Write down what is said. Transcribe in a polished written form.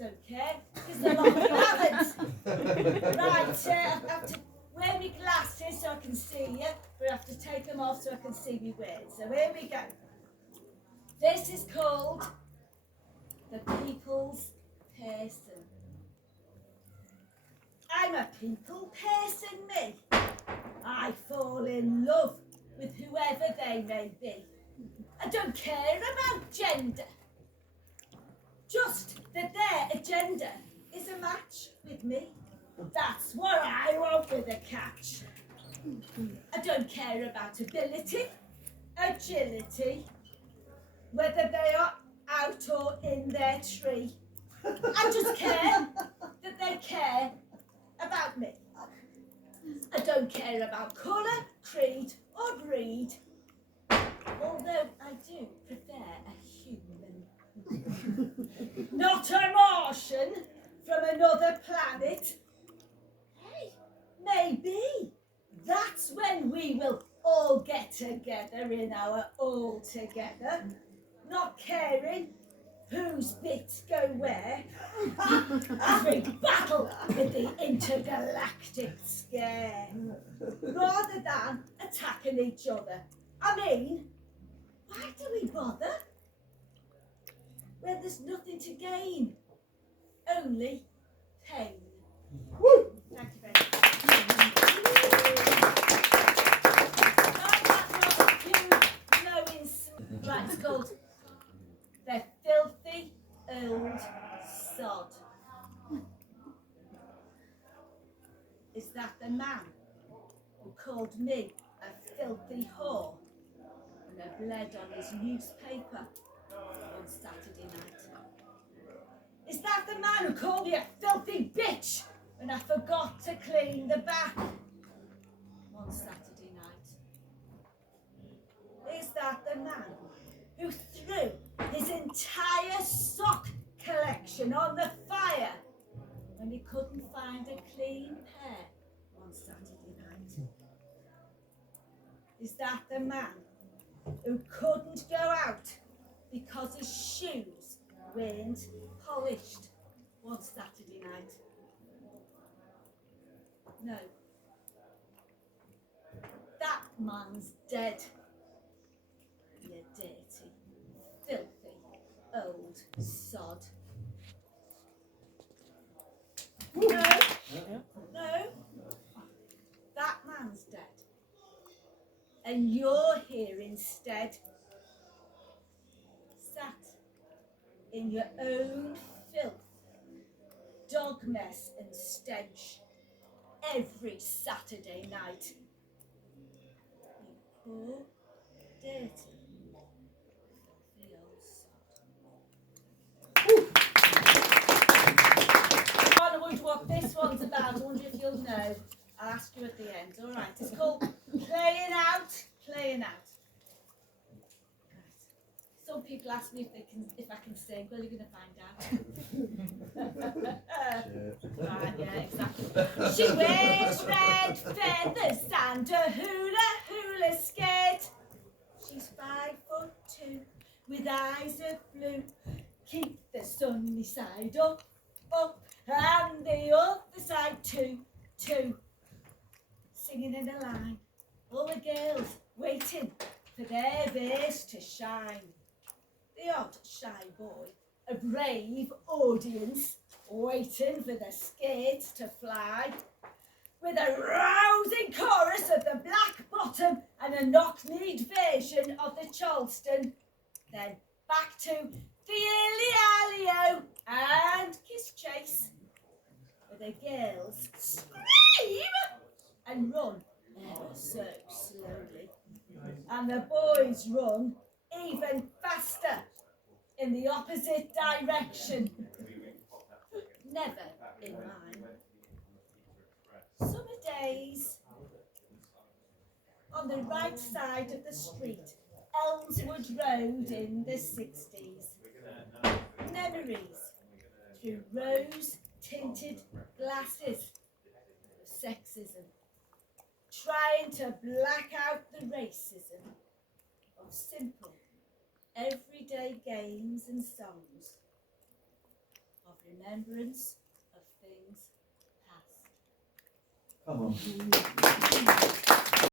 Don't care, because the lot of you haven't. Right, I have to wear my glasses so I can see you, but I have to take them off so I can see my words. So here we go. This is called the people's person. I'm a people person, me. I fall in love with whoever they may be. I don't care about gender. Just that their agenda is a match with me. That's what I want with a catch. I don't care about ability, agility, whether they are out or in their tree. I just care that they care about me. I don't care about colour, creed or breed, although I do prefer a human. Not a Martian from another planet. Hey, maybe that's when we will all get together in our all together, not caring whose bits go where, as we battle with the intergalactic scare, rather than attacking each other. I mean, why do we bother? When there's nothing to gain, only pain. Woo! Thank you very much. Right, it's called The Filthy Old Sod. Is that the man who called me a filthy whore and a bled on his newspaper on Saturday night? Is that the man who called me a filthy bitch when I forgot to clean the back on Saturday night? Is that the man who threw his entire sock collection on the fire when he couldn't find a clean pair on Saturday night? Is that the man who couldn't go out because his shoes weren't polished one Saturday night? No. That man's dead. You dirty, filthy, old sod. No. No. That man's dead. And you're here instead, sat in your own filth, dog mess and stench every Saturday night. You poor, dirty, filthy old sod. I wonder what this one's about. I wonder if you'll know. I'll ask you at the end. All right, it's called Playing Out, Playing Out. Some people ask me if I can sing. Well, you're going to find out. Right, yeah, exactly. She wears red feathers and a hula skirt. She's 5'2" with eyes of blue. Keep the sunny side up, and the other side too. Singing in a line. All the girls waiting for their verse to shine. The odd shy boy, a brave audience, waiting for the skirts to fly, with a rousing chorus of the Black Bottom and a knock-kneed version of the Charleston. Then back to the early alley-o and kiss chase, where the girls scream and run ever so slowly, and the boys run even faster in the opposite direction. Never in mine. Summer days on the right side of the street, Elmswood Road in the 60s. Memories through rose-tinted glasses of sexism, trying to black out the racism of simple, everyday games and songs, of remembrance of things past. Come on.